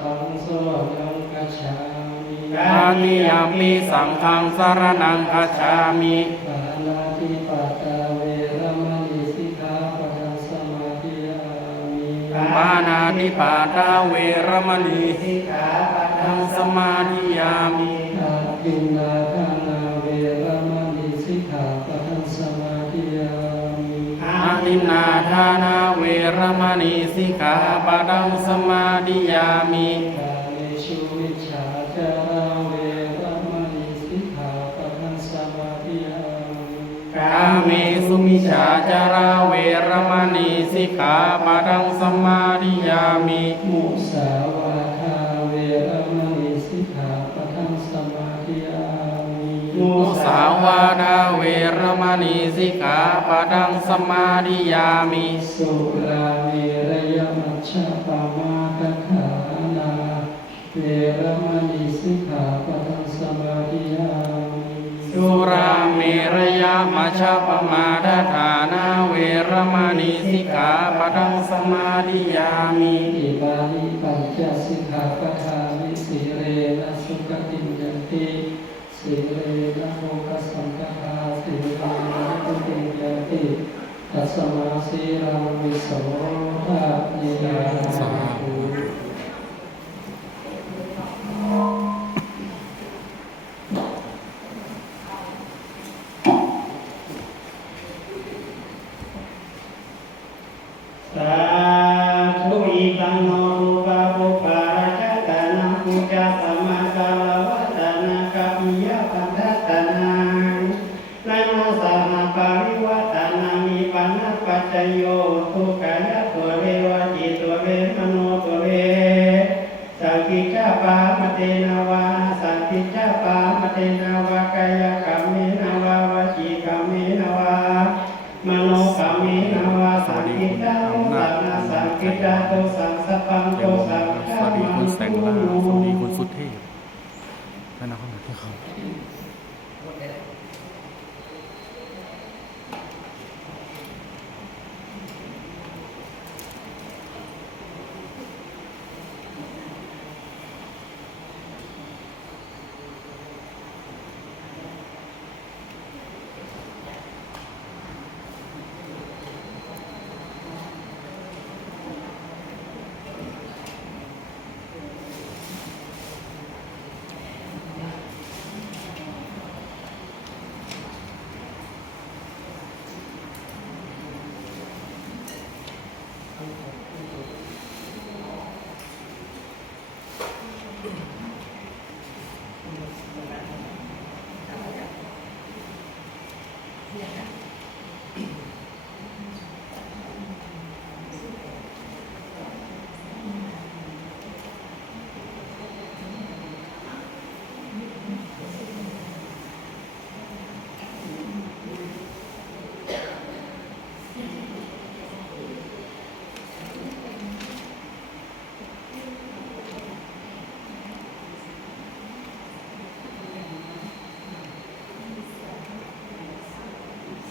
ฆังสรณังคัจฉามิ ตาติยามปิสังฆังสรณังคัจฉามิ ปานาติปาตาเวรมณีสิกขาปะทังสมาธิยามิ ปานาติปาตาเวรมณีสิกขาปะทังสมาธิยามิ อาทินนาทานาเวรมณีสิกขาปะทังสมาธิยามิ อาทินนาทานาเวรมณีสิกขาปะทังสมาธิยามิ กาเมสุมิจฉาจาราเวรมณีสิกขาปะทังสมาธิยามิ กาเมสุมิจฉาจาราเวรมณีสิกขาปะทังสมาธิยามิ มุสาวาทาเวรมณีสิกขาปะทังสมาธิยามิ มุสาวาทาเวรมณีสิกขาปะทังสมาธิยามิ สุราเมรยมัชฌะปามาทฐานาเวรมณีสิกขาปะทังสมาธิยามิ สุราเมรยมัชฌะปมาทฐานาเวรมณีสิกขาปะทังสมาธิยามิ อิบาลิปัญจสิกขาปทามิสีเรนะสุขติยันติสีเรนะโภคสัมปทาสีเรนะทุติยันติตัสมาสีรังวิโสทะนิยามิ สาธุอิตังโนรูปะปุปปาราชตานังปุจจาสัมมาสัมวัตนากัปปิยปันทัตตานังนามาสหปาริวัตนามิปันนปัจจโยทุกขายะตัวเรวจิตตัวเรมโนตัวเรสังกิจจาปามเตนาวาสังกิจจาปามเตนาวากายกรรมเมนาวาวจีกรรมเมนาวามโนกรรมเมนาวาสังกิจจาสังกิจจาโตสังสัพพังโตสัง สวัสดีคุณแสงลาสวัสดีคุณสุเทพและนักข่าวที่เขา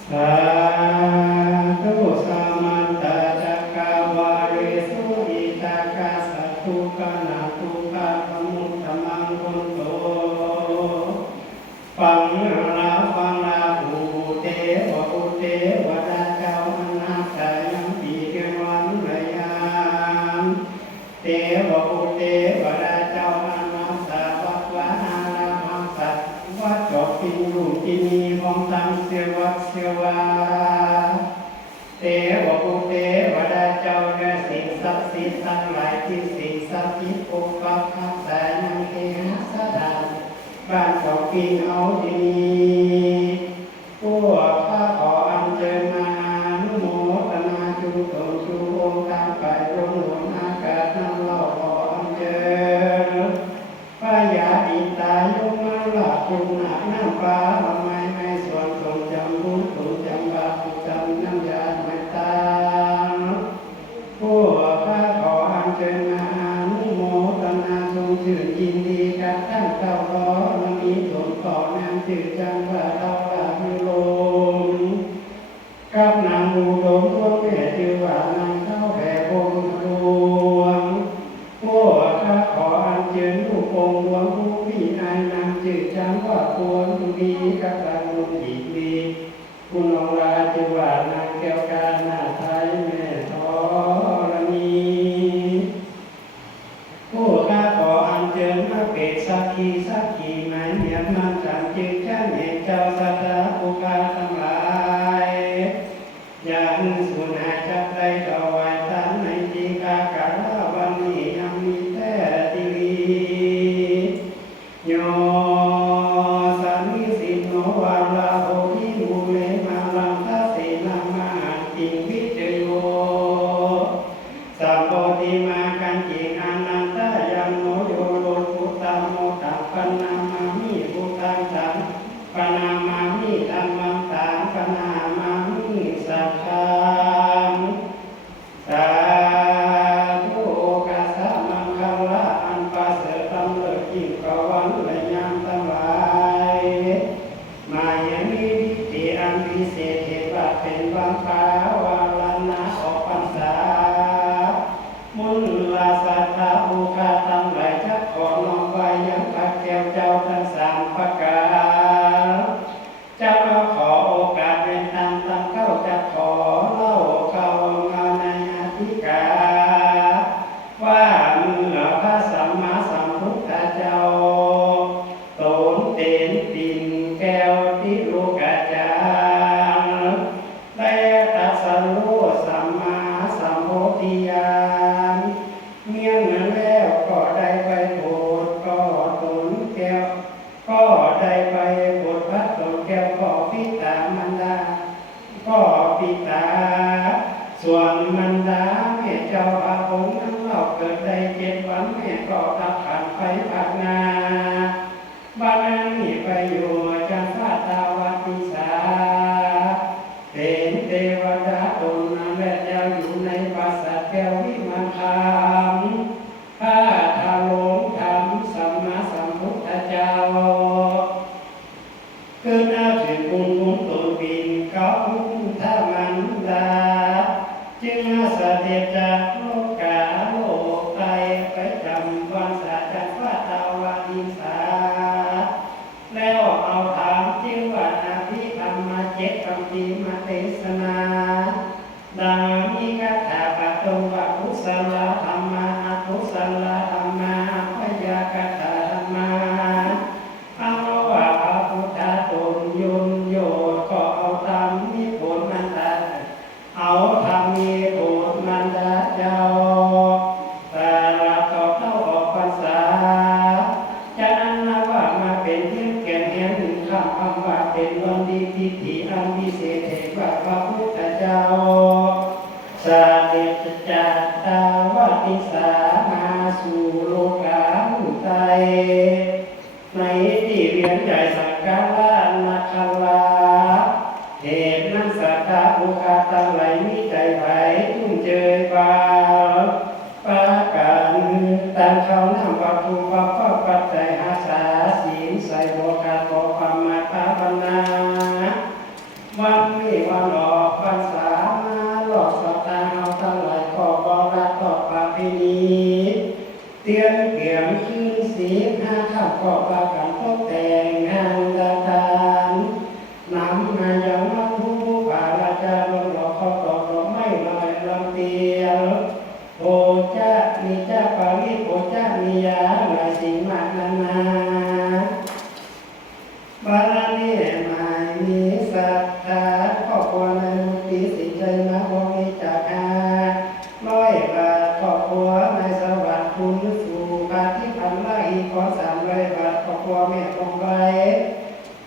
สาธุสัมมาตัสสะกาวาเรสุอิตากาสัตถุกานาตุกาปมุตตมังคุนโตฟังลาฟังลาภูเตวะอุเตวะดาเจ้าอนาตายังปีเกวันระยามเตวะอุเตวะดาเจ้าอนาสาวัตวะอารามังสัตวัดจบกินรูปกินนีของตังเสวัตเสวาเตวะอุเตวะดาเจ้าเนื้อสิ่งศักดิ์สิทธิ์ทั้งหลายที่สิ่งศักดิ์สิทธิ์ปกปักรักษายังเทหะสดาบ้านเขากินเอาที่นี้พวกข้าขออัญเชิญมาอนุโมทนาจุตนชูองค์ตามไปร่วมหลวงอากาศนั้นเราขออัญเชิญพระยาอิตายกมาหลักจุหนักน้ำฟ้าทำไมไม่ส่วนตรงจำบุญตรงจำบาปจำน้ำยาไม่ตามพวกข้าขออัญเชิญมาอนุโมทนาทรงชื่นยินดีกับท่านเจ้าร้อนมีส่วนต่อแนมเท ควรมีกตัญญูหญิงดีคุณนองราจิวานางแก้วกาหน้าไทยแม่ธรณีผู้ข้าขออัญเชิญพระเปตสักขีหมายเหยียบมันจันจึงแค่เห็นเจ้าสัตตาผู้ข้าทั้งหลายยังสุนหายจับได้ต่อไว้ทันในจีกากาลวันนี้ยังมีแต่ทีวีโยสันนิสิโนวาลาโหทิมูเลมาลังทัสสินามาจิงวิจโยสัมโพธิมากันจิงอนันตายังโนโยโรพุตตโมตัปปนามามิพุทธังสัมปนามามิธัมมังตังปนามามิสัพพังสาธุโอกาสมังคลาอันประเสริฐล้ำเลิศยิ่งกว่าวันและยามทั้งหลายมายังมีวิธีอันพิเศษเหตุว่าเป็นวันพาวาลนาออกพรรษามุนลาสัทธาอุคาทั้งหลายจะขอน้อมไว้ยังพระแก้วเจ้าทั้งสามประการเจ้าขอโอกาสเป็นทางตั้งเข้าจะขอเล่าเข้ามาในอธิกาว่าเมื่อพระสัมมาสัมพุทธเจ้าตนเต็นปิ่นแก้วที่โลกาจารย์ได้ตรัสรู้สัมมาสัมโพธิญาณเมื่อนั้นแล้วก็ได้ไปโปรดก็ตนแก้วก็ได้ไปโปรดพระตนแก้วก็พิตามันดาก็พิตาส่วนมันดาแม่เจ้าอาภงนั้นเราเกิดได้7 วันแม่ก็ทับผ่านไปผ่านนาบ้านนี้ไปอยู่จังฟ้าตาวัติสาเป็นเทวดาตนนั้นและเจ้าอยู่ในปราสาทแก้ววิมานธรรมพระทาลงธรรมสัมมาสัมพุทธเจ้าเกิดหน้าถึงคุณตนปินเขาถ้ามันดาจึงเสด็จจากโลกาโลกไตไปจำวันสาจันทร์ฟ้าตาวาทิสาแล้วเอาถามจึงว่าอภิธรรม7 คำพีมาเทศนาดังมีคาถาปะตงว่ากุศลธรรมะอกุศลธรรมะพยาคาถาธรรมะเอาว่าพระพุทธตนยุนโยก็เอาธรรมมีผลมันตาเอาธรรมมีผลมันตาเจ้าแต่ละต่อเข้าออกพรรษาจะอันนาว่ามาเป็นเพียงแก่นแห่งคำว่าเป็นวันดีพิธีอันพิเศษเหตุว่าพระพุทธเจ้าเสด็จจากตาวติสามาสู่โลกานุไตในที่เวียนใหญ่สักการะนาคราเหตุนั้นสัทธาบุคคาตั้งไหลมีใจไผ่ทุ่มเจยบาปาการตามเขานำวัตถุปัปปัจจัยหาสาศีลใส่โลกาโตปัมมาภาวนาวันนี้วันออกพรรษามาหลอกสัตตาเอาทั้งหลายก็บรักต่อประเพณีเตียนเกี่ยมขึ้นสี5 ข้าวก็ปากันตกแต่งงานดาทานนำมายังวัดผู้ป่าราชาลงดอกข้าวตอกดอกไม้ลอยลำเตียวโพจะนิจาปาริโพจะนิยาหลายสิ่งมากนานาบารมีหมายมีศรัทธาครอบครัวในมุติสิใจนะบริจาค100 บาทครอบครัวในสวัสดิ์คุณสู่ปาฏิพันธ์ละอีกขอ300 บาทครอบครัวแม่คงไว้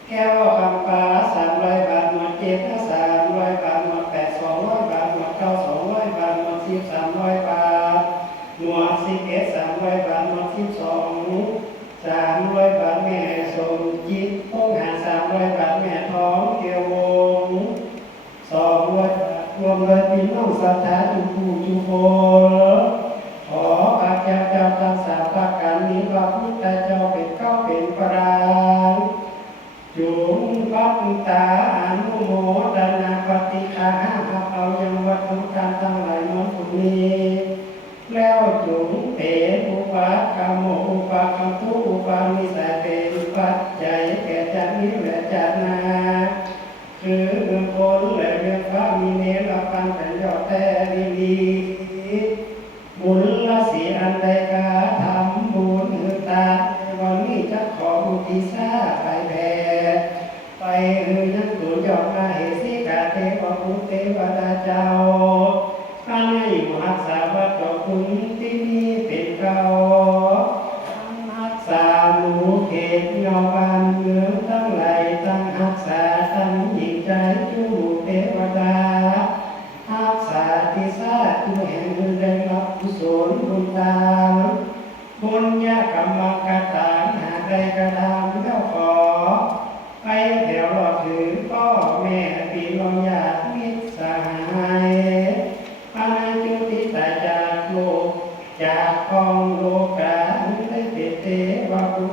แก้วคำปา300 บาทหมวด7 300 บาทหมวด8 200 บาทหมวด9 200 บาทหมวด10 300 บาทหมวด11 300 บาทหมวด12 300 บาทแม่สมจิตต้องหา300 บาทแม่ท้องเกี่ยววง200 บาทรวมเลยพี่น้องศรัทธาทุกผู้ทุกคนขอพระเจ้าทั้ง3 ประการนี้พระพุทธเจ้าเป็นเก้าเป็นประธานจุงพัตตาอนุโมทนาปฏิฆาเอายังวัตถุการทั้งหลายน้อมบุญนี้แล้วจุงเตอุปากรรมอุปากรรมทุอุปามิสัยเป็นปัจจัยแก่จัน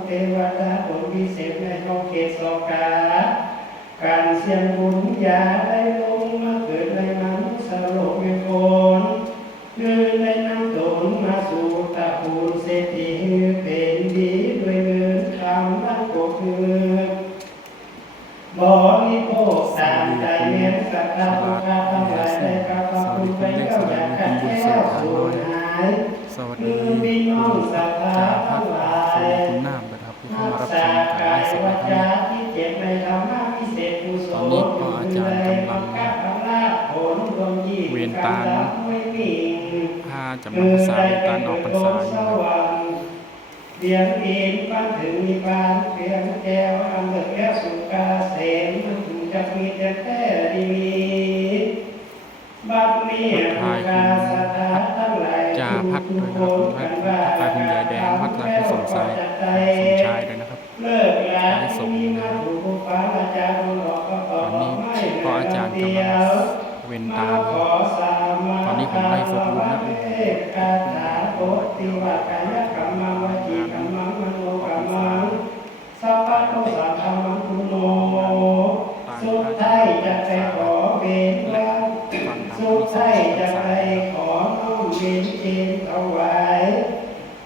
เทวดาผลพิเศษในห้องเขตโสกาการเสียงบุญญาได้ลงมาเกิดในมนุษย์โลกเมืองโกนคือในน้ำตนมาสู่ตะปูเศรษฐีเป็นดีด้วยเงินคำรักโกคือบ่มีโภคสามใจเมียนสัตว์ราพุทธทั้งหลายได้กลับมาคุณไปเจ้าอยากขัดแย้งสูญหายสวัสดีคุณ พี่น้องศรัทธา จ่าพั ทั้ ก งหลา สวัส ย ดีคุณน้ำนะครับที่เข้ามารับช สาม การ กา ไล ย ฟ์สด วั ใน จ ครั้งนี้ ที่เจ็บในธรรมะพิเศษกุศล ตอนนี้ก็อาจารย์กำลัง ผลดวงยี่ เวียนตาล ไม่มี พาจำนวนภาษาเวียนตาลออกพรรษาอยู่นะครับ เรียนอินบ้านถึงมีบ้านเพียงแก้วอันเลิศแก้วสุกาเสมมันถึงจะมีแต่แท้ดีมีบัดนี้ผู้กาสถาทั้งหลาย จ่าพัดด้วยนะครับพัดคุณยายแดงพัดคุณสมชายด้วยนะครับ เลิกลาที่มีมาถูกฟ้าอาจารย์หลอกก็ต่อ ตอนนี้ ไม่ ก็อาจารย์กำลังเวียนตาลตอนนี้ผมไล่สดอยู่นะ คาถาโตติวากายกรรมังวจีกรรมังมโนกรรมังสัพพะโตสัพพะมังคุโนสุดท้ายจะไปขอเวรแล้วสุดท้ายจะไปขอน้อมเวรเจนเอาไว้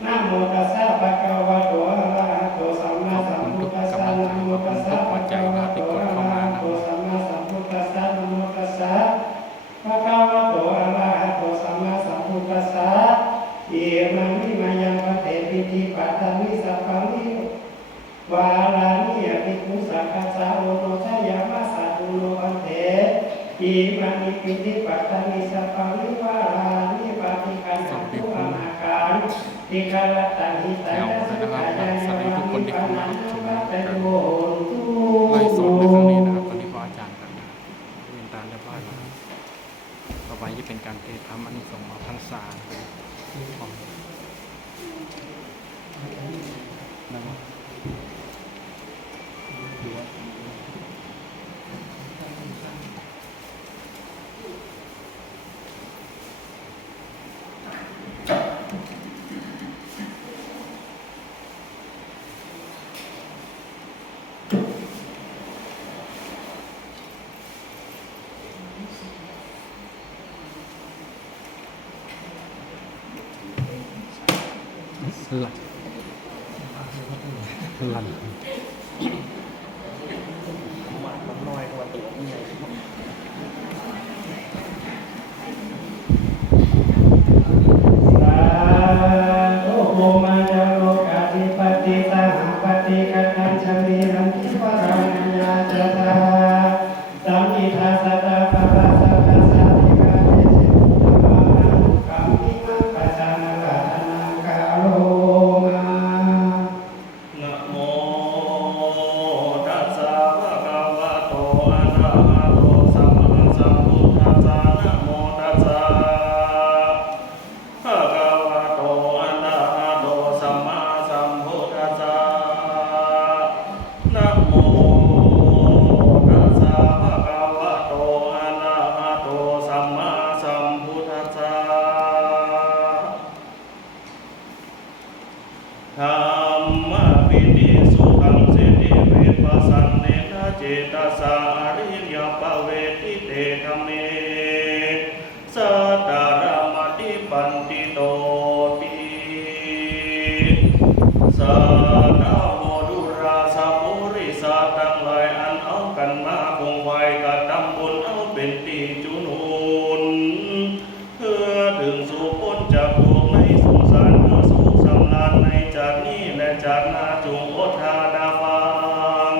นะโมตัสสะภะคะวะโตอะระหะโตสัมมาสัมพุทธัสสะนะโมตัสสะภะคะวะโตอะระหะโตสัมมาสัมพุทธัสสะนะโมตัสสะภะคะวะโตอะระหะโตสัมมาสัมพุทธัสสะอิมังนิมายังปะเตปิติปัฏฐานิสัพพังนิวาลานิยภิกขุสังฆัสสะโอโนชยามะสัตตุโลภันเถอิมังนิปิติปัฏฐานิสัพพังนิวาลานิปาติคันหันตุอนาการติคารตังหิตังสังขายายาวังนิปันนังปะโตตุ ไล่สดในครั้งนี้นะครับตอนนี้ก็อาจารย์กันนะครับเวียนตาลเรียบร้อยแล้วครับต่อไปจะเป็นการเทศธรรมอันนี้ส่งมาพรรษาของนะครับ หลันน้อยกว่าตัวใหญ่ สาธุโมมาจาโลกาธิปติสหปฏิกัตัญชลีรันทิวารัญญาจตาสัมมิทาสตาภะราสตาสัมมิกาเตเจตุมานุกัมมิมังปัจจานาลาธนังกาโลมา นะโมตัสสะภะคะวะโตอะระหะโตสัมมาสัมพุทธัสสะนะโมตัสสะภะคะวะโตอะระหะโตสัมมาสัมพุทธัสสะนะโมตัสสะภะคะวะโตอะระหะโตสัมมาสัมพุทธัสสะ ธัมมะปิติสุขังสิทิวิปัสสันเนนะเจตสาอริยปะเวทิเตธัมเมสัตตารมติปันติโตติสัตตโหดุราสะปุริสัตทั้งหลายอันเอากันมาคงไว้กระทำบุญเอาเป็นตีจุนูนเพื่อถึงสู่พ้นจากทุกข์ในสงสารเพื่อสู่สำราญในจากนี้และจากหน้าจงอดทาดาฟัง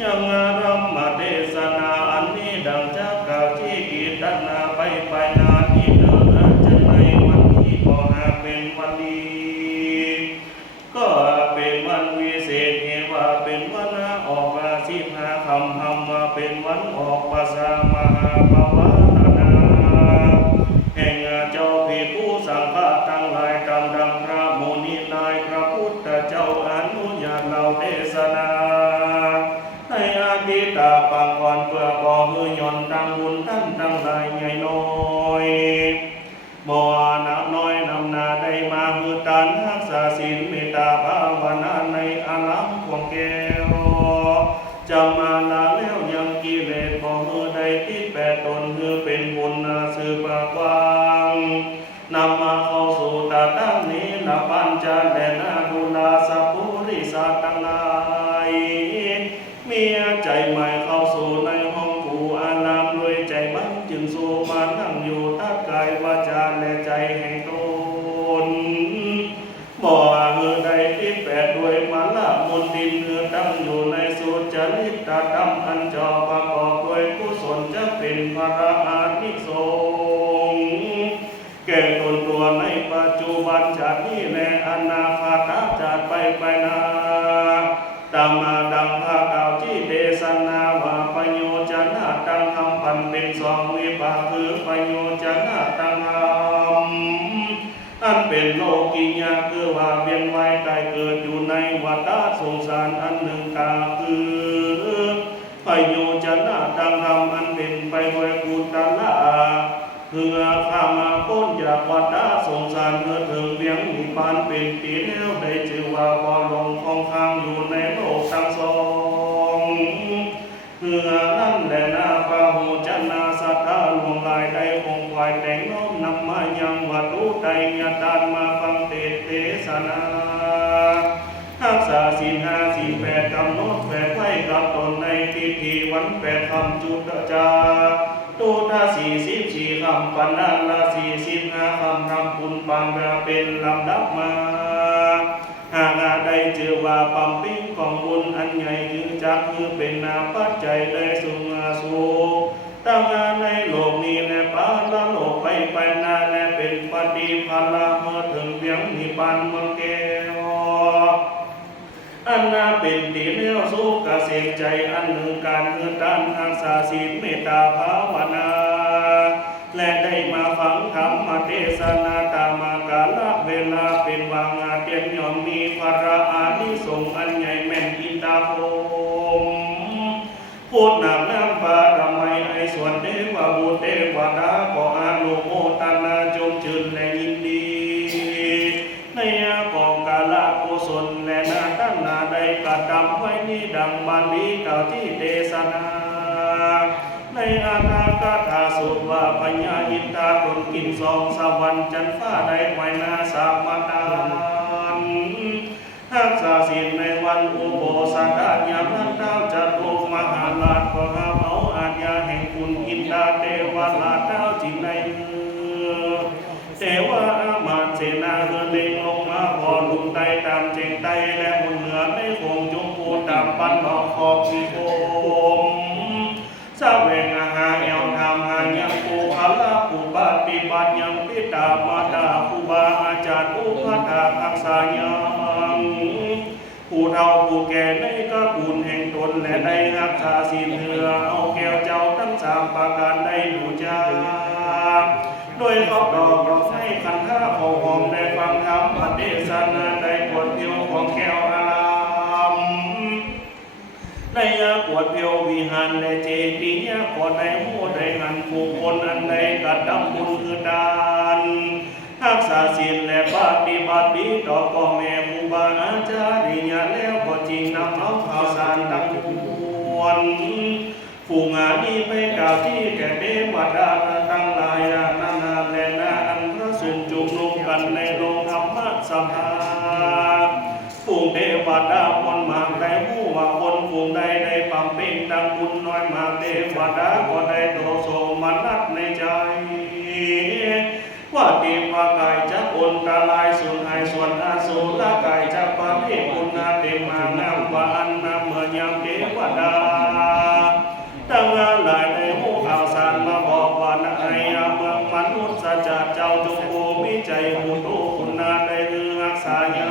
ยังอารัมมาเทศนาอันนี้ดังจากกล่าวที่กีตนาไปนานที่เดินอาจจะในวันนี้ก็หากเป็นวันดี ก็เป็นวันวิเศษเอว่าเป็นวันออกราศีหาคำว่าเป็นวันออกภาษามหาภาวนาแห่งเจ้าภิกขุสังฆะทั้งหลายตามดังพระมุนีนายพระพุทธเจ้าอนุญาตเราเทศนาให้อาทิตาปังก่อนเพื่อก่อมือยนต์ดังบุญท่านทั้งหลายใหญ่น้อยบ่อนับน้อยนำนาได้มาคือการรักษา ศีลเมตตาภาวนาในอาลัมขวงแก้วจำมาลาแล้วยังกิเลสบ่เมื่อใดที่แปดตนเมื่อเป็นบุญนาสืบกว้างนำมาเข้าสู่ตาตั้งนี้ละปัญจแดนาดุลาสัพพุริสัตทั้งหลายมีใจใหม่เข้าสู่ในห้องผู้อานามด้วยใจมั่นจึงสู่มานั่งอยู่ทัดกายวาจาและใจแห่งตนบ่เมื่อใดที่แปดด้วยมาละมนดินเมื่อตั้งอยู่ในสุจริตธรรมอันจอประกอบด้วยกุศลจะเป็นพระอานิสงส์แก่ตนตัวในปัจจุบันชาตินี้และอนาคตชาติไปนาตามมาดังพระกล่าวที่เทศนาว่าประโยชน์นาตังคำพันเป็นสองวิปากคือประโยชน์นาตังอันเป็นโลกิยาคือว่าเวียนว่ายตายเกิดอยู่ในวัฏสงสารอันหนึ่งกาคือประโยชน์นาตังคำอันเป็นไปด้วยกุศลเพื่อข้ามาพ้นจากวัฏสงสารเมื่อถึงเวียงนิพพานเป็นปีแล้วได้ชื่อว่าพอลงคงค้างอยู่ในโลกทั้งสองเพื่อนั่นแหละนาพระหูจันนาสัทธาหลวงลายได้คงควายแต่งน้อมนำมายังวัดรู้ใจญาตานมาฟังเทศนารักษาศีลห้าศีลแปดกำหนดแปดไว้กับตนในพิธีวันแปดคำจุตจาตุทา44คำปัญญาละ45คำทำบุญปังแบบเป็นลำดับมาหากได้เจอว่าปั๊มปิ้งของบุญอันใหญ่คือจักคือเป็นนาปัจจัยได้สุงสุขตั้งในโลกนี้และปาละโลกไปนาและเป็นปฏิภาณเมื่อถึงเวียงนิพพานเมืองแก้วอันนาเป็นตีเลี้ยวสุขเกษมใจอันหนึ่งการเงินด้านรักษาศีลเมตตาภาวนาและได้มาฟังธรรมเทศนาตามากาลเวลาเป็นวางอาเตียนยอมมีพระอานิสงส์อันใหญ่แม่นอินตาภมพูดหนักน้ำปาทำไมไอส่วนเทวบุตรเทวดาขออานุโมทนาจงชื่นและยินดีในกองกาลกุศลและนาตั้งนาได้กระทำไว้นี้ดังบาลีกล่าวที่เทศนาในอาณาคตาสุวาปัญญาอินทาคนกินสองสวรรค์จันฟ้าได้ไว้นาสามาตานรักษาศีลในวันอุโบสถยามนั้นเท้าจะโลกมหาลาภก็หาเอาอาญาแห่งคุณอินทาเทวลาเท้าจิตในเทวาอามาตเสนาเฮือเล็งลงมาพอลุงไตตามเจงไตและบนเหนือในคงจงพูดตามปันหอกขอบมีโคมสาวแวงอาหาเอวทำหายังปูอาลาปูปฏิบัติยังพิตามาดาภูบาอาจารย์อุปถาทักษายังผู้เฒ่าผู้แก่ในกระบุญแห่งตนและได้รักษาศีลเถือเอาแก้วเจ้าทั้งสามประการได้บูชาโดยเขาดอกให้ขันธ์ห้าเขาหอมได้ฟังธรรมเทศนาได้กวดเดียวของแก้วอารามได้กวดเพียววิหารและเจดีย์กวดได้หัวได้หันผู้คนอันใดกระทำบุญคือดานรักษาศีลและปฏิบัติดีต่อพ่อแม่ครูบาอาจารย์แล้วก็จริงนำเอาข่าวสารตั้งมวลผู้งานนี้ไปกล่าวที่แก่เทวดาตั้งหลายนานาและนาอันพระสงฆ์จุมนุมกันในโรงธรรมสภาผู้เทวดามนมากได้ผู้ว่าคนผู้ใดได้ปั๊มเป็นดังบุญน้อยมากเทวดาก็ได้โตโสมนัสในใจว่าตีพากายจะอนตาลายส่วนหายส่วนอาสูรกายจะปาริปุณาเตมางามกว่าอันนาเมื่อยามเทวดาตั้งหลายในหูข่าวสารมาบอกว่าในเมืองมนุษย์สัจจะเจ้าจงภูมิใจหูตุคุณนาได้เรื่องรักษายั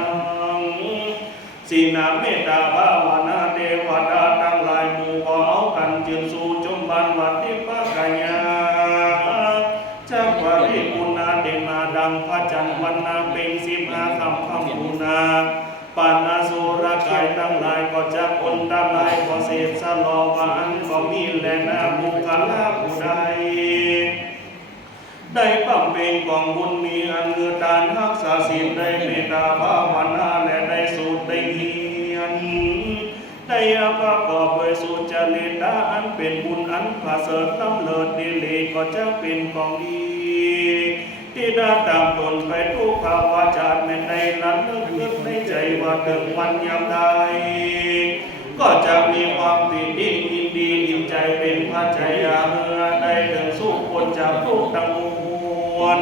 งสีนาเมตตาภาวนาเทวดาตั้งหลายหมู่ขอเอากันจึงสู่จมบันวัดที่ปากายาจากวาริปุณาเดมาดังพระจันทร์วันนาเป็น15คำปุณาปานาสุรกายตั้งหลายก็จะคนตั้งหลายก็เสพสลอวานก็มีแลนาบุคลาผู้ใดได้ปั๊มเป็นกองบุญมีอันเงือดานรักษาศีลได้เมตตาภาวนา ประกอบด้วยสุจริตอันเป็นบุญอันประเสริฐล้ำเลิศดีเลก็จะเป็นของดีที่ได้ตามตนไปทุกภาวะจัดในนั้นนึกในใจว่าถึงวันยามใดก็จะมีความปิติยินดีอิ่มใจเป็นพระใจยาเมื่อได้ถึงสู้คนจากทุกทั้งมวล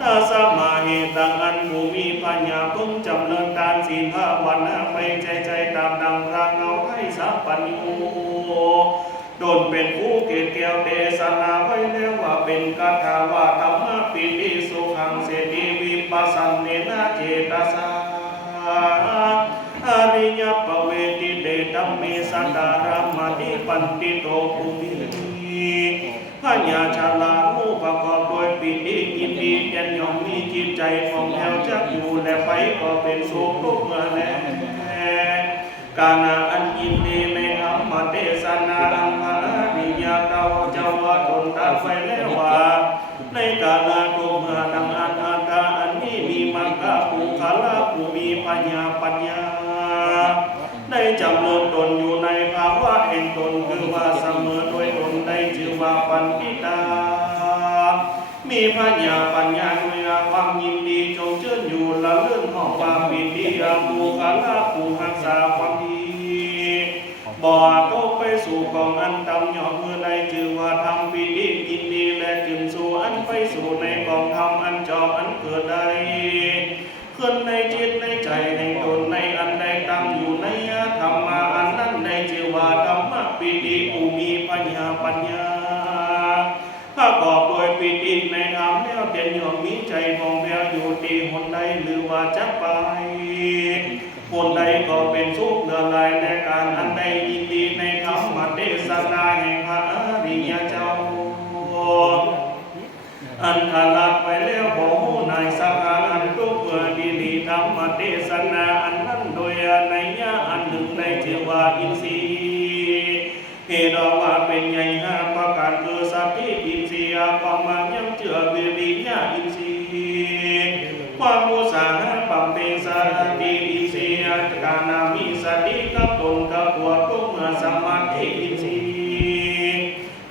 ถ้าสมาเหตุต่างอันผู้มีปัญญาพึงจำเริญทานศีลภาวนาไปใจตามดังพระเงาให้สัพพัญญูโดนเป็นผู้เกศแก้วเทศนาไว้แล้วว่าเป็นคาถาว่าธรรมะปิติสุขังเสติวิปัสสันเนนะเจตสาอริยปเวทิเดธัมเมสันดารามติปันติโตภูมิพญาชาลาผู้ประกอบโดยปิติยินดียันยอมมีจิตใจของแถวจักอยู่และไปก็เป็นสุขทุกเมื่อแลกาณอันยินดีในธรรมเทศนาอันพระอริยเจ้าเจ้าว่าตนตัดไฟแล้วว่าในกาลทุกเมื่อดังอันอาการอันนี้มีมังกะภูคาลาผู้มีปัญญาได้จำเริญตนอยู่ในภาวะแห่งตนคือว่าเสมอโดยตนได้ชื่อว่าปัญญิตามีปัญญาด้วยความยินดีจงเชื่ออยู่ละเลื่อนของความปิติภูคาลาผู้รักษาความดีบ่ตกไปสู่กองอันต่ำหย่อมเมื่อใดชื่อว่าทำปิติยินดีและขึ้นสู่อันไปสู่ในกองธรรมอันจอมอันเกิดใดขึ้นในจิตในใจแห่งตนในอันใดตั้งอยู่ในธรรมะอันนั้นในชื่อว่าธรรมะปิติผู้มีปัญญาประกอบโดยปิติในธรรมแล้วเด่นย่อมมีใจมองแววอยู่ที่หนใดหรือว่าจะไปคนใดก็เป็นสุขเลื่อลายในการอันใดยินดีในธรรมเทศนาแห่งพระอริยเจ้าอันทลักไปแล้วบ่ฮู้นายสักการอันทุกเมื่อดีธรรมเทศนาอันนั้นโดยในยะอันหนึ่งในชื่อว่าอินทรีย์เหตุว่าเป็นใหญ่ห้าประการคือสัตติอินทรีย์ความมายังเจือวิริยะอินทรีย์ความมุสาหะปัมเปสาติอินทรีย์กานามิสติกับตนกับตัวทุกเมื่อสมาธิอินทรีย์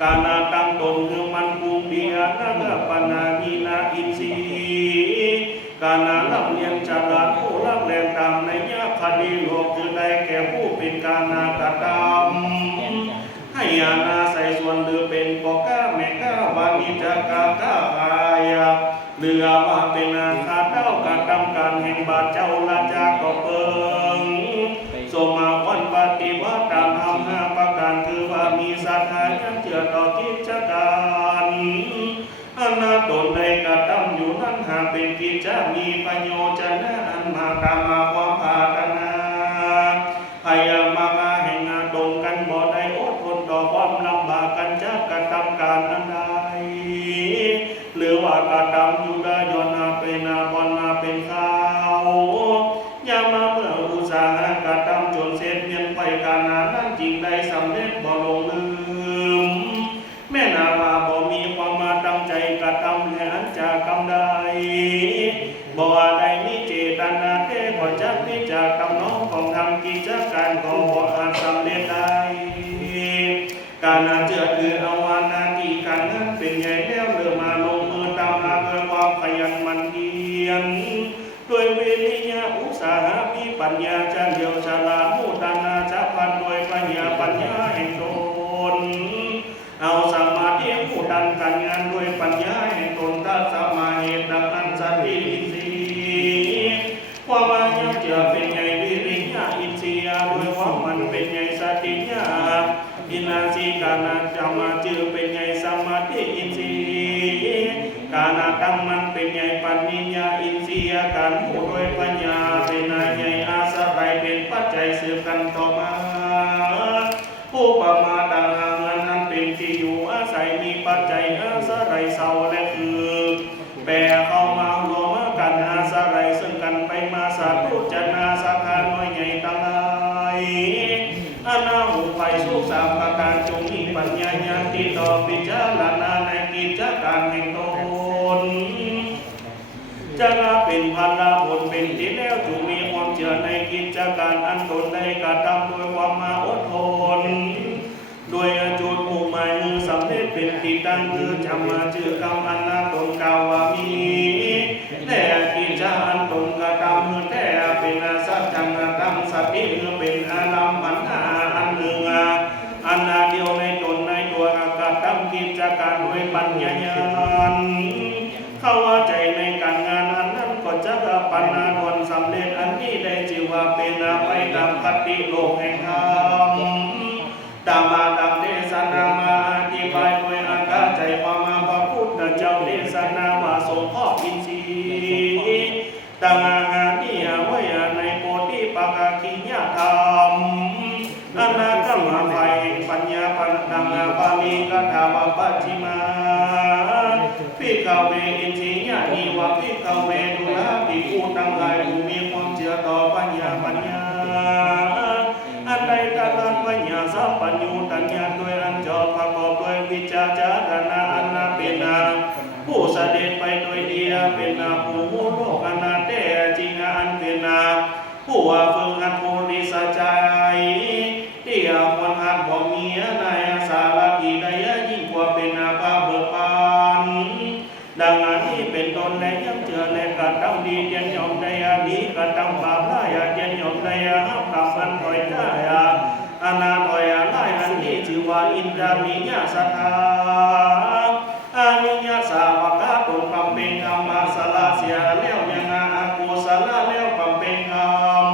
กานาตั้งตนคือมันภูมิเดียนักปนาหินาอินทรีย์กานาลำเลียงฉลาดผู้รักแรงตามในยะคดีโลกคือได้แก่ผู้เป็นกานากตามให้อาณาใส่ส่วนหรือเป็นปก้าแม่ก้าวานิจกาก้าพายาเรือว่าเป็นอาคาเต้าการทำการแห่งบาทเจ้าราจาก็เปิงสมาวันปฏิวัติตามธรรมห้าประการคือว่ามีศรัทธายังเชื่อต่อกิจการอนาตนในกระทำอยู่นั้นหากเป็นกิจจะมีประโยชน์จะน่าอันมาตามมาความปรารถนาพยายามมาแห่งงานตรงกันบ่ได้อดทนต่อความลำบากกันจะกระทำการอันใดหรือว่ากระทำอยู่ได้ย้อนนาเป็นนาบอนนาเป็นข้าวยามาเมื่ออุตสาหกระทำจนเสร็จเพียงไปการนานั้นจริงได้สำเร็จบ่ลงลืมแม่นาว่าบ่มีความมาตั้งใจกระทำและอันจะกำได้บ่ได้มีเจตนาเทก็จะพิจารณาน้องของทำกิจการของบ่อาจสำเร็จได้การเจือคือเอาวานาทีการนั้นเป็นใหญ่แล้วเริ่มมาลงมือตามมาด้วยความขยันหมั่นเพียรด้วยวิริยะอุตสาหะมีปัญญาจะเดียวฉลาดมุตานาจะพันด้วยปัญญาแห่งตนเอาสมาธิผู้ดันการงานด้วยปัญญาแห่งตนถ้าสมาเหตุดังนั้นสัตติอินทรีย์ความมายังเจือเป็นใหญ่วิริยะอินทรีย์ด้วยความมันเป็นใหญ่สติญาอินาสีกานาจะมาจือเป็นใหญ่สมาธิอินทรีย์กานาตั้งมันเป็นใหญ่ปัญญาอินทรีย์การผู้ด้วยปัญญาเป็นนายใหญ่อาศัยเป็นปัจจัยสืบกันต่อมาผู้ประมาทดังเงินนั้นเป็นที่อยู่อาศัยมีปัจจัยอาศัยเศร้าและคือแปรเข้ามารวมกันอาศัยซึ่งกันไปมาสัตว์รูจนาสาขาน้อยใหญ่ตั้งหลายอาณาหูไฟสุขสามประการจงมีปัญญาญาณที่ต่อพิจารณาในกิจการแห่งตนจะละเป็นพันละผลเป็นที่แล้วจงมีความเชื่อในกิจการอันตนได้กระทำโดยความมาอดท มาจือกรรมอันนาตนกาวามีแต่กิจอันตนกระทำแต่เป็นสัจจังตังสติเป็นอาลัมปัญหาอันหนึ่งอันนาเดียวในตนในตัวอากาศทำกิจการด้วยปัญญาญาณเข้าใจในการงานอันนั้นก็จะปัญญาดวนสำเร็จอันนี้ได้ชื่อว่าเป็นไปตามคติโลกแห่งธรรมตามมาตามเทศนามาอธิบายโดยอาการใจความมาพระพุทธเจ้าเทศนาว่าทรงข้ออินทรีย์ต่างหากที่ไว้ในโพธิปักขิยธรรมอนาคามไฟแห่งปัญญาปัญญาปาลีกถาปัจฉิมาพิกเวอินทรียนิวะพิกเวดุลาภิกขุทั้งหลายผู้มีความเชื่อต่อปัญญาอันใดตะลังปัญญาสัพพัญญูตัญญาด้วยอันจอบประกอบด้วยวิจารจารณะอันนาเป็นผู้เสด็จไปโดยเดียเป็นผู้รู้โลกอนาเตจริงอันเป็นผู้ว่าฝึกหัดผู้ริสใจที่ควรหัดบ่มีในสารที่ใดยิ่งกว่าเป็นพระเบิกบานดังนี้เป็นต้นและยังเจอและกระทำดีเตียนยอมได้ดีกระทำบาปได้เตียนยอมได้ห้ามทำอันถอยได้อนาถอยได้อันนี้ชื่อว่าอินทรามิญาสัทธาอามิญาสาวกะตนความเป็นธรรมสละเสียแล้วยังอากุศลแล้วความเป็นธรรม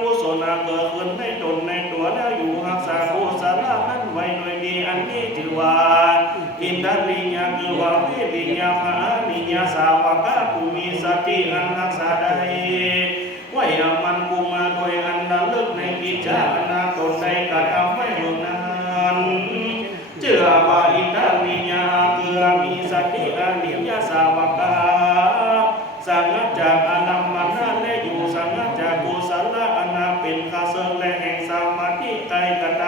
กุศลเกิดขึ้นในตนในตัวแล้วอยู่รักษากุศลนั้นไว้โดยดีอันนี้ถือว่าอินทริญญาคือว่าวิริยะมหามิญาสาวกะผู้มีสติอันรักษาได้ไว้มันกุมาโดยอันระลึกในกิจอนาตนใดกระทำไว้เมื่อนั้นเชื่อว่าอินทริญญาคือมีสติอันมิญาสาวกะสังฆจากอนัมมนะและอยู่สังฆจากกุศลอันเป็นข้าศึกและแห่งสมาธิใจกระท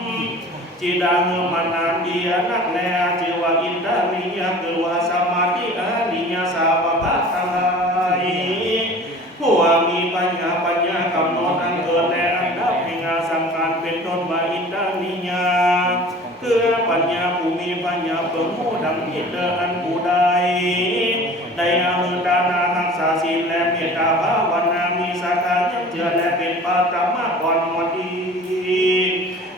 ำจิดังมันนาดีนักแลชื่อว่าอินทริญญาคือว่าสมาธิอนิญญาสาวกะทั้งหลายผู้มีปัญญากำหนดอันเกิดและอันดับแห่งสังขารเป็นต้นว่าอินทริญญาคือปัญญาผู้มีปัญญาเปิดหูดังนี้เดินอันผู้ใดได้อามือดานารักษาศีลและเมตตาภาวนามีศรัทธายังเชื่อและเป็นปาตมาก่อนหมดดี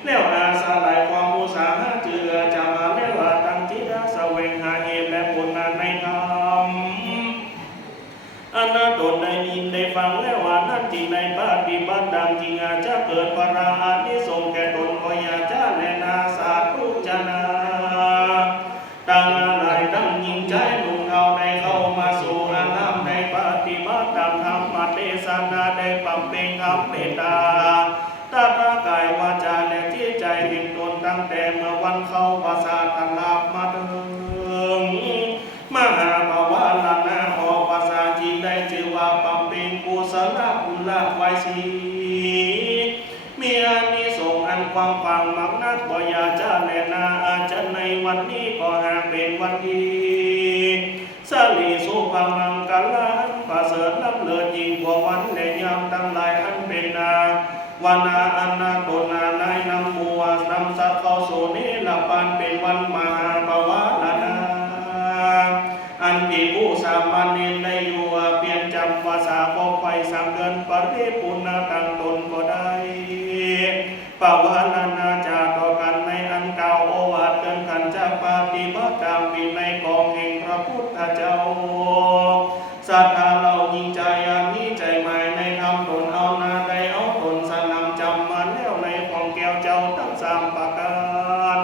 แล้วอาสาหลายความอุตสาหะเจือจะมาแล้วตั้งจิตแสวงหาเหตุและผลในธรรมอันนั้นตนได้ยินได้ฟังแล้วว่านั่นจริงในปฏิบัติดังจริงอาจจะเกิดปราอานิสงส์แก่ตนก็อย่าจะและนาสาธุจนาตั้งอะไรตั้งยิ่งใจลุงเขาได้เข้ามาสู่อารามได้ปฏิบัติตามธรรมเทศนาได้บำเพ็ญธรรมเมตตาตาตากายวาจาและจิตใจแห่งตนตั้งแต่เมื่อวันเข้าภาษาอันลาบมาถึงมหาภาวะลานาออกภาษาจีนได้ชื่อว่าบำเพ็ญกุศลคุณละไว้สีมีอานิสงส์อันความฟังมักนักบ่อยาจะแลนาอาจจะในวันนี้ก็หากเป็นวันดีสลีสุภมังกาลันประเสริฐล้ำเลิศยิ่งกว่าวันและยามทั้งหลายอันเป็นวันอันนาตนานายนำมัวนำสัตว์เข้าสู่นิรปานเป็นวันมหาภาวะลานาอันที่ผู้สามานเนในอยู่เปลี่ยนจำภาษาพกไป3 เดือนปริปุณาตั้งตนก็ได้ภาวะลานาจะต่อกันในอันเก่าโอวาทเกินขันจะปฏิบัติตามวินัยของแห่งพระพุทธเจ้าศรัทธาเรายิ่งใจมีใจหมายในธรรมตนเอานาได้เอาตนสนำจำมาแล้วในของแก้วเจ้าทั้ง3 ประการ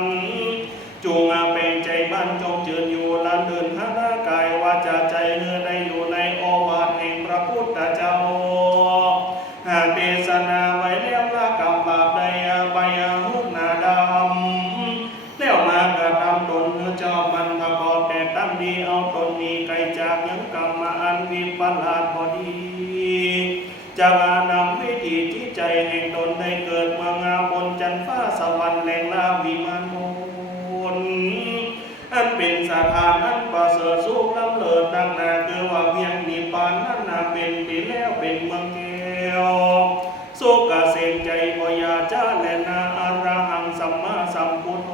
จงเป็นใจบ้านจงเจือนอยู่ละเดินหากายวาจาใจเนื้อได้อยู่ในโอวาทแห่งพระพุทธเจ้าหากเทศนาไว้แล้วละกรรมบาปใดใบหุบหน้าดำแล้วมากระทำตนเจ้ามันประกอบแต่ตั้งดีเอาตนนี้ไกลจากยังกรรมอันวิปลาสพอดีจะนำวิถีที่ใจแห่งตนได้เกิดเมืองบนจันทร์ฟ้าสวรรค์แหล่งลาวิมานอันเป็นสถานอันประเสริฐสุขล้ำเลิศดังนาคือว่าเวียงนิพพานนั้นเป็นที่แล้วเป็นเมืองแก้วสุขเกษมใจพยาจาและนาอรหังสัมมาสัมพุทโธ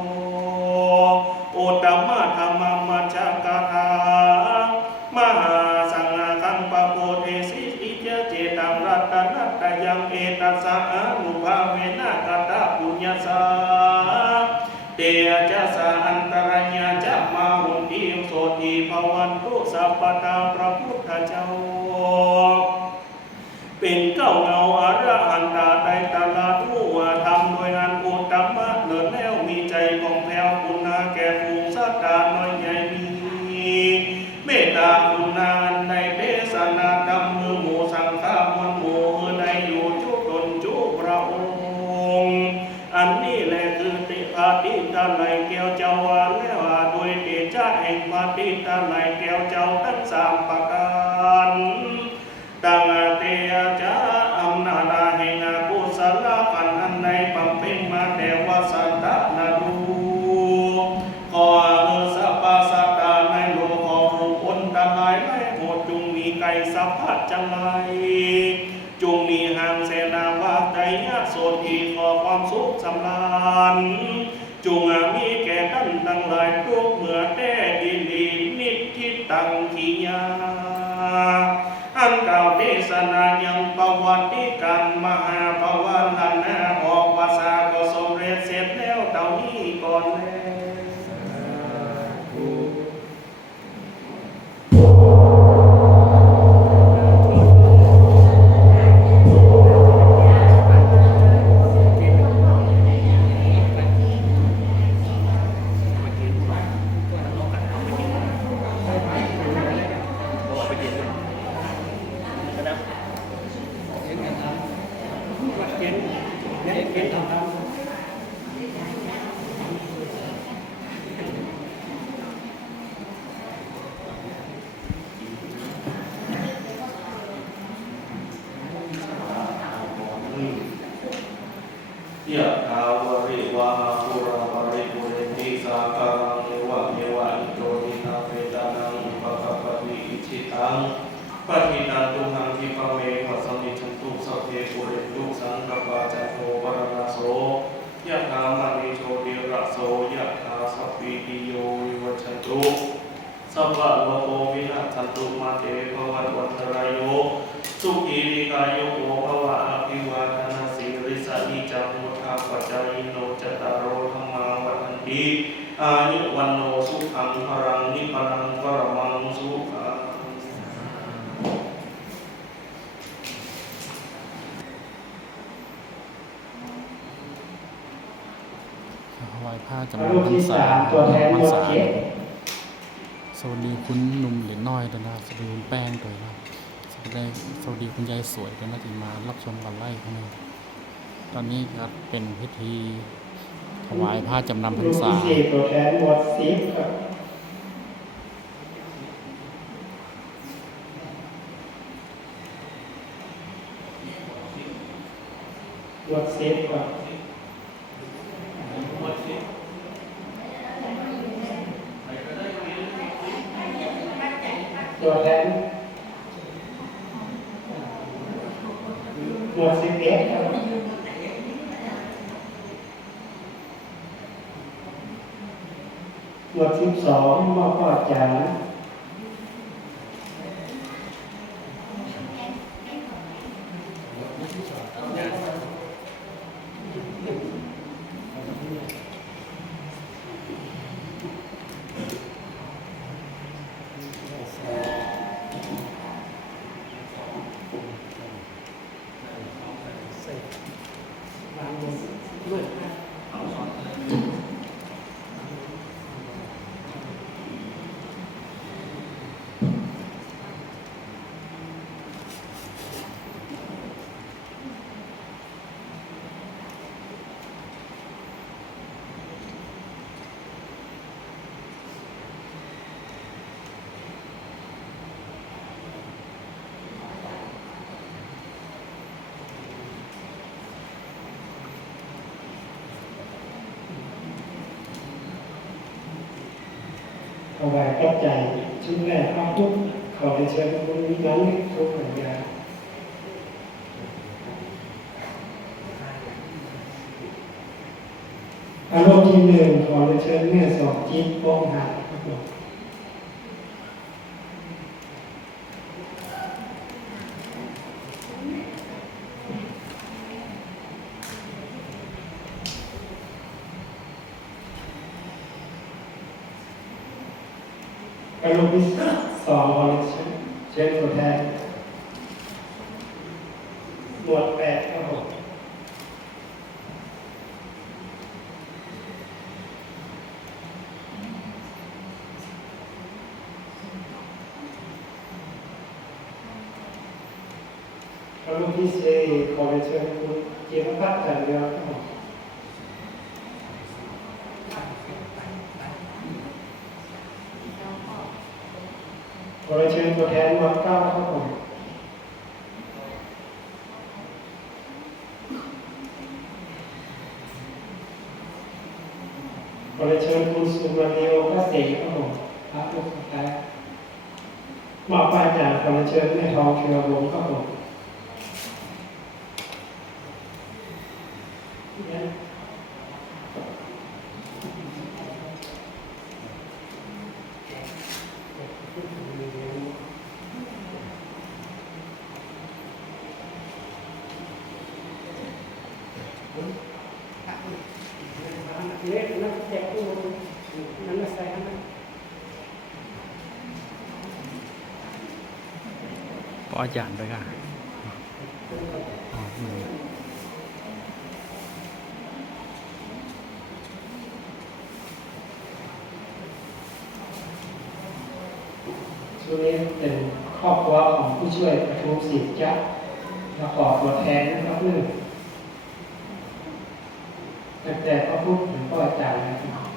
โอต ยังเอตัสสะอนุภาเวนะกัตตะปุญญาสาเตจะสะอันตรัญญาจะมาหุนติโสติภวันตุสัพพตาพระพุทธเจ้าเป็นเก้าเงาอรหันตาได้ตลาดผู้ว่าทำโดยอันอุตตมะเลิศแล้วมีใจของแผ่วคุณนาแก่ฝูงสัตว์ตาน้อยใหญ่มีเมตตาคุณนาในเทศนาธรรมมือหมู่สังฆามวลหมู่มือในอยู่จุตนจุพระองค์อันนี้แหละคือติปาติตาไหลแก้วเจ้าวาแล้วโดยเดชะแห่งปาติตาไหลแก้วเจ้าทั้งสามประการตังเตจาอำนาจแห่งกุศลขันธ์อันใดบำเพ็ญมาแต่ว่าสัตตะนาดูขอสัพพสัตตาในโลกของผู้คนทั้งหลายไม่โหดจงมีไก่สัพพะจังไรจงมีหางเสนาวาใจยะโสทีขอความสุขสำราญจงมีแก่ท่านทั้งหลายทุกเมื่อแต่ดินดีนิจทิตังขียาอันเก่าเทศนายังประวัติการมหาภวันนาออกภาษาก็สมเร็จเสร็จแล้วเต่านี้ก่อนแล้วยะถาวริวาหาปุราปริปุเรนติสาคารังเอวะเมวะอิโตทินังเปตานังอุปกัปปติอิชิตังปฏิตันตุหังคิปะเมวะสมิจันตุสัพเพปุเรนตุสังกปาจันโทปรณโสยะถามณิโชติระโสยะถาสัพพิติโยวิวัชชันตุสัพพะโลกโภวินัสสันตุมาเตภวัตวันตรายโยสุขีริกายโยภวะอภิวาทนาสิริสนิจังมุทาปัจจายโนจตารโรธรรมาวันติอายุวันโนสุขังพรังนิพพานังปรมังสุขังถวายผ้าจำน รู วน ป พรร ที่ ษา สามตัวแทน พร หม ร ด ษา เจ็ด สวัสดีคุณหนุ่มเหรียญน้อยด้วยนะสวัสดีคุณแป้งด้วยนะสวัสดีคุณยายสวยด้วยนะที่มารับชมกันไล่ข้างในตอนนี้ครับเป็นพิธีถวายผ้าจำนำพร รู ร ป ษา ที่สี่ตัวแทนหมดสิบครับหมดสิบครับตัวแทนหมด11ครับหมด12มอบพ่อจ๋าถวายปัจจัยชิ้นแรกเอาทุกขอได้เชิญคุณวินั้นทุกหน่วยงานอารมณ์ที่หนึ่งขอได้เชิญแม่สอบจิตโป้งหักครับผม รูปที่สองขอเชิญตัวแทนหมวดแปดครับผมรูปที่สี่ขอเชิญคุณเกียรติพัฒน์จันทร์เรืองครับผมขอเชิญตัวแทนหมวดเก้าครับผมขอเชิญคุณสุมาเนียวเกษตรครับผมพระลูกสุดท้ายมอบป้ายจากขอเชิญแม่ทองเชียววงศ์ครับผมเล็กนักแจกตู้นั้นมาใส่กัน ก็อาจารย์ไปค่ะอ๋อช่วงนี้เป็นครอบครัวของผู้ช่วยประชุมสิทธิ์จะมาขอตัวแทนนะครับนึงแต่ก็พูดถึงพ่ออาจารย์นะครับ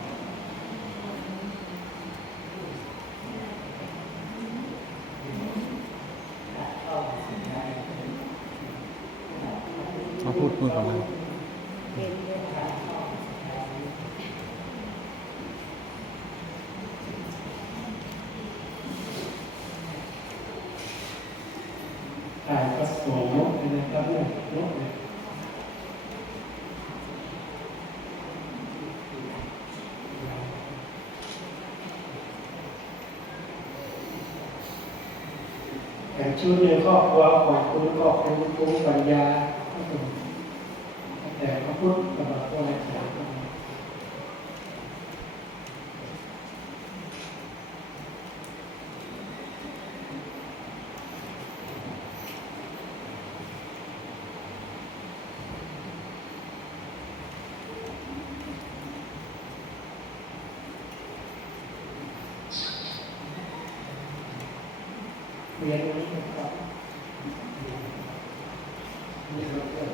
เขาพูดก่อนเลย ถ่ายก็สวยนกเลยนะครับนกเลยแต่ชุดในครอบครัวของคุณก็เป็นคุณปัญญาแต่เขาพูดกับพ่ออาจารย์เรียนรู้ครับนี่เราเกิด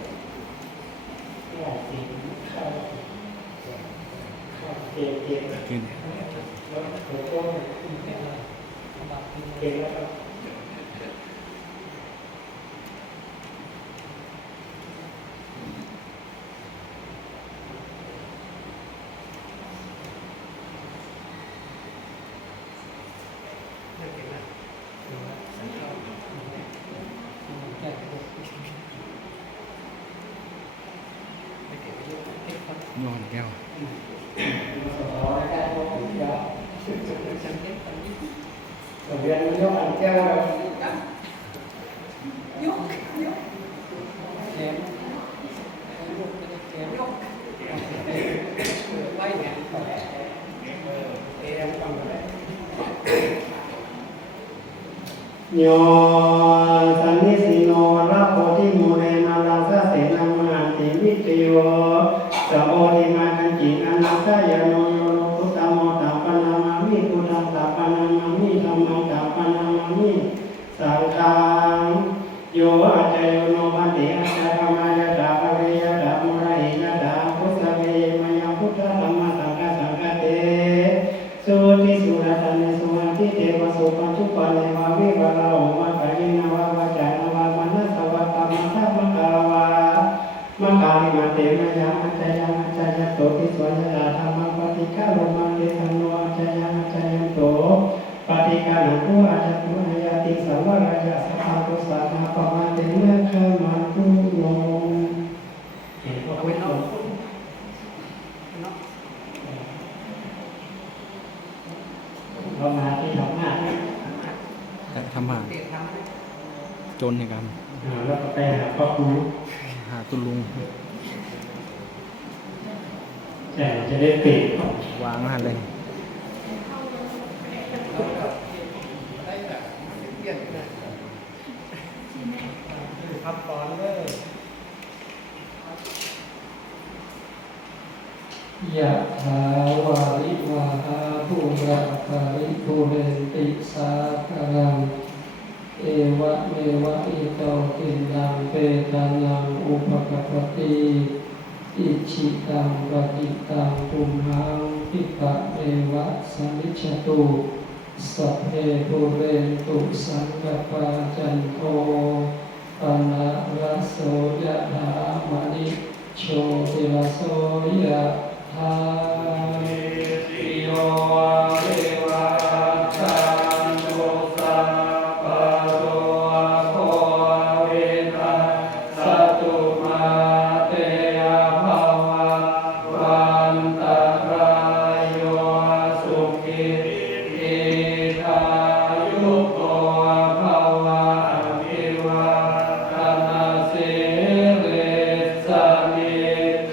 หลายสิ่งเข้าเกมกิน แล้วหัวโค้งเกมแล้วครับย้อนแก้วเรียนยกอันแก้วเลยโยสันนิสิโนรัพโพธิโมเรมาราสะเสนามาติวิตโยสะโอทิมาคันจิอนัสสะยโนโยโลพุตตโมตัปปนามามิพุทธังตัปปนามามิธัมมังตัปปนามามิสังฆังโยอาจโยโนภันติอาจารมายะตาภเวยะตามุระหิยะตาพุทธเวมยังพุทธธัมมสังฆสังฆเตสุติสุรตันเนสุมาทิเทวสุปัญจุปันเนวาวิวะลาโหมะกายนาวาวาจานาวามานัสสวัตตมัทธมังคาวามะคาลิมาเตมะยามัจจายามัจจายโตติสวยะธรรมังปฏิฆาโลมังเดสันโนอัจจายามัจจายันโตปฏิฆานังกุอาจตุนายาติสัมวรายะสัพพะตุสานาปะมาเตนะขมันตุโนเห็นว่าเว้นเอาเรามาที่ทำงาน แต่ทำหาจนในกัน แล้วก็ไปหาพ่อครู หาตุลุง แต่จะได้เปลี่ยน วางมาเลย เ ครับก่อนเลย ยะถาวาริวาหาภูราภาริภูเรนติสาคารังเอวะเมวะอิโตตินังเปตานังอุปกปปติอิชิตังปฏิตังตุมหังคิปะเมวะสมิจฉตุสัพเพภูเรนตุสังกปาจันโทปนะระโสยะถามณิโชติระโสยะถาติโยเรวะตันโตสัพพะโลโควินัสตุมาเตภวันตรายโยสุขิติกายุโกภวะอภิวาทนาสิริสนิ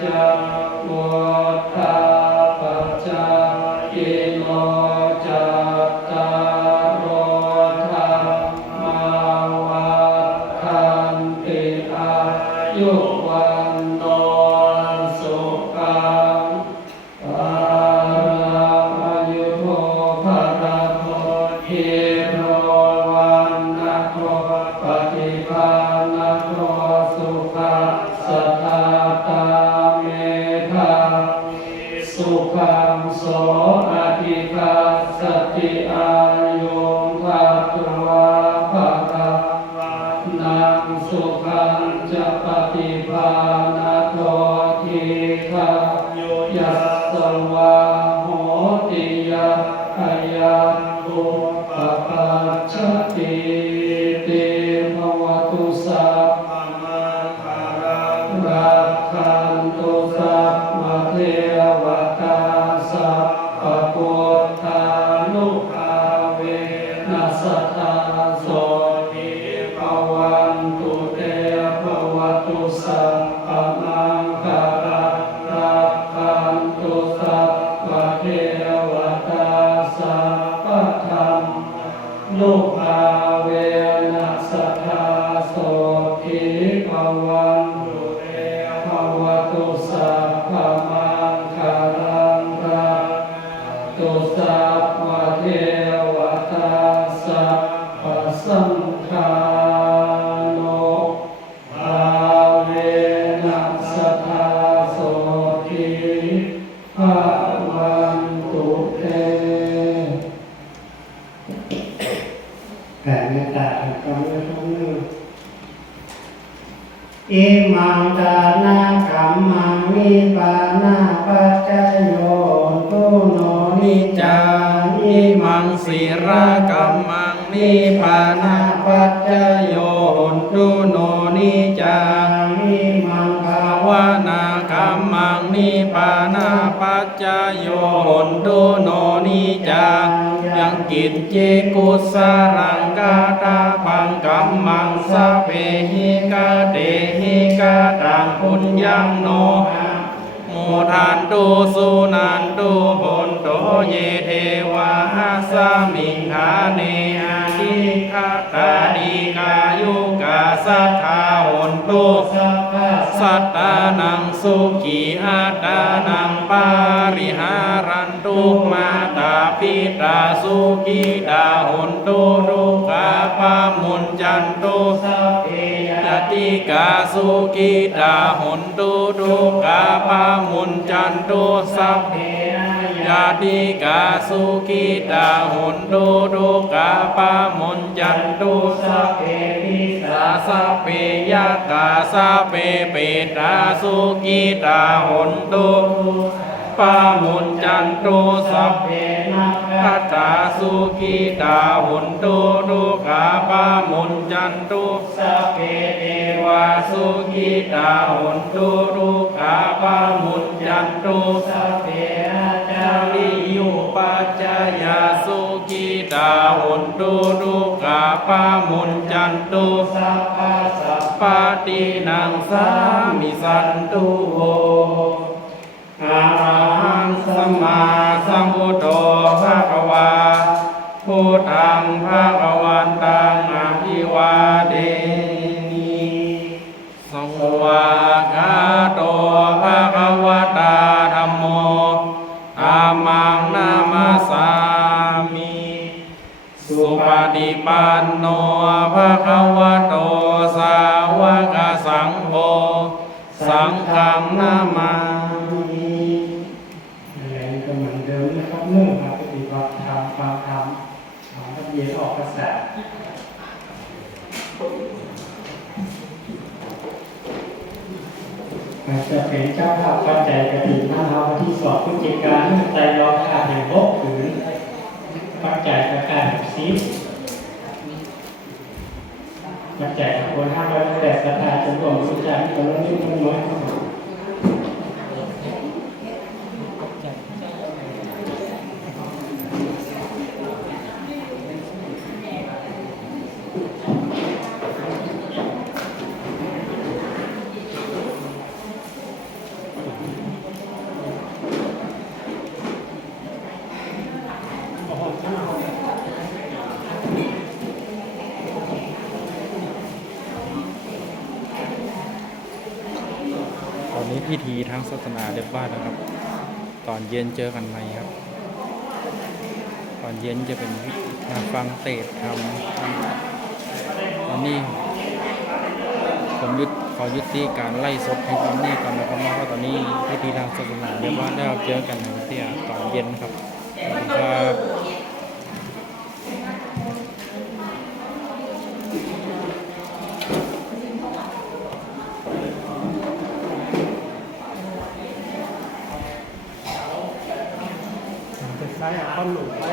จังวุฒาปัจจายโนจัตตารโอธรรมาวัฏันติอายุวันโนสุขังภาลังอายุโภภะโภหิโรวันนะโภปฏิภาณโภสุขสัทธาตาเมธาสุขังโสอธิคัสสติอายุขัตตวาภะคะนังสุขังจะปฏิภาณโททีฆะยัสสวะโหติยะขยันตุปปัจจติติภวตุสัพพมังคารังรักขันตุสัพพเทวตาสัพพพุทธานุภาเวนัสสตาโสติภวันตุเตภวตุสัพพมังคารังรักขันตุสัพพเทวตาสัพพธรรมนุภาเวนัสสตาโสติภวันตุเตภวตุสัพพมังคารังรักตุสัพพเทวตาสัพพสังฆานุภาเวนัสสตาโสติภวันตุเตแผ่เมตตาให้กำลังทุกมืออิมังดานาคัมมังนิปานาปัจจโยตุโนนิจังอิมังศิรากัมมังนิปานาปัจจโยตุโนนิจังอิมังภาวนาคัมมังนิปานาปัจจโยตุโนนิจังยังกิจเจกุสรังกาตาปังกัมมังสะเปหิกาเตหิกาตังปุญญังโนโมทันตุสุนันตุโหนโตเยเทวาสามิงหาเนอาทิคาตาดีกายุกาสัทธาโหนตุสัตตานังสุขีอาตานังปาริหารันตุมาตาปิตาสุขีตาโหนตุทุกขาปามุนจันตุสัพเพยติกาสุขีตาโหนตุทุกขาปามุนจันตุสัพเพยติกาสุขีตาโหนตุทุกขาปามุนจันตุสัพเพปิสาสัพเพยกาสัพเพเปตาสุขีตาโหนตุปามุนจันตุสัพเพนัคขตาสุขีตาโหนตุทุกขาปามุนจันตุสัพเพเทวาสุขีตาโหนตุทุกขาปามุนจันตุสัพเพอาจาริยุปัจจยาสุขีตาโหนตุทุกขาปามุนจันตุสัพพะสัพพะตินังสามิสันตุโหอะระหังสัมมาสัมพุทโธภะคะวาพุทธังภะคะวันตังอะภิวาเทมิ สังโฆสังฆังนามามิ อะไรก็เหมือนเดิมนะครับเรื่องมาปฏิบัติธรรมฟังธรรมนักเรียนออกภาษาจะเป็นเจ้าภาพปัจจัยกฐินมาเอาที่สอบพฤศจิกายนใจรอขาดแห่งบกถือปัจจัยประกาศซิปปัจจัยคน500แต่สถานจำนวนสุจารีตลอดนิ้วมันน้อยตอนนี้พิธีทางศาสนาเรียบร้อยแล้วครับ ตอนเย็นเจอกันใหม่ครับ ตอนเย็นจะเป็นการฟังเทศน์ธรรมตอนนี้ผมขอยุติการไล่สดให้ตอนนี้ก่อนนะครับเพราะว่าตอนนี้พิธีทางศาสนาเรียบร้อยแล้วเจอกันในเที่ยตอนเย็นครับสวัสดีครับ ซ้ายข้อนหลุดไว้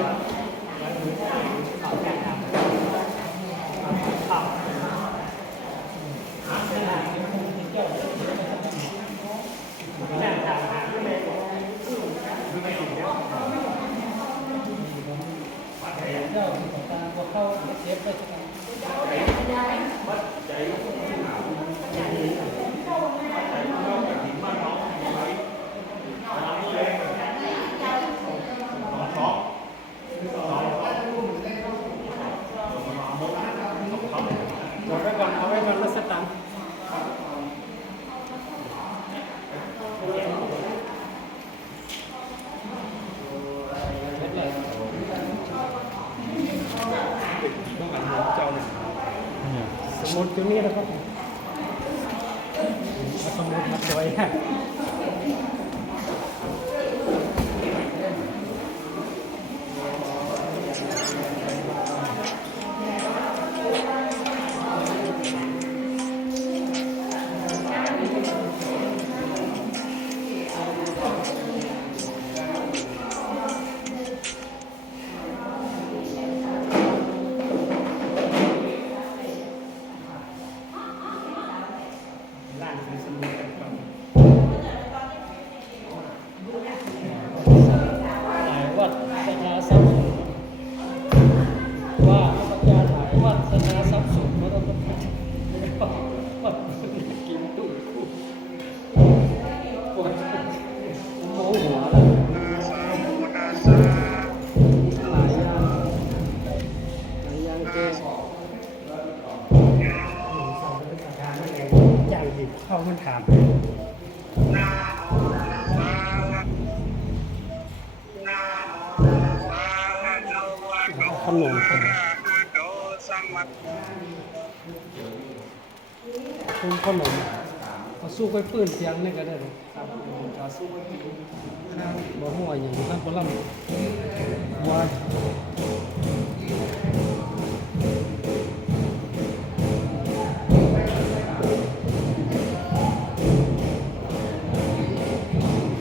เอาไว้ก่อนแล้วสตังค์สมุดอยู่นี่นะครับสมุดมาไว้วัดสนาทรัพย์ว่าพระอาจารย์หมายวัดสนาทรัพย์สุขไม่ต้องวัดกินตุ้ยคู่ปวดโมหัวเลยหลายอย่างเก่งอย่างหยิบเข้ามันถามขนมคุณขนมมาสู้ไปปื้นเสียงนี่ก็ได้เลยครับมาสู้ไปปื้นข้างบ่หัวอย่างนี้ท่านบ่ลำว่า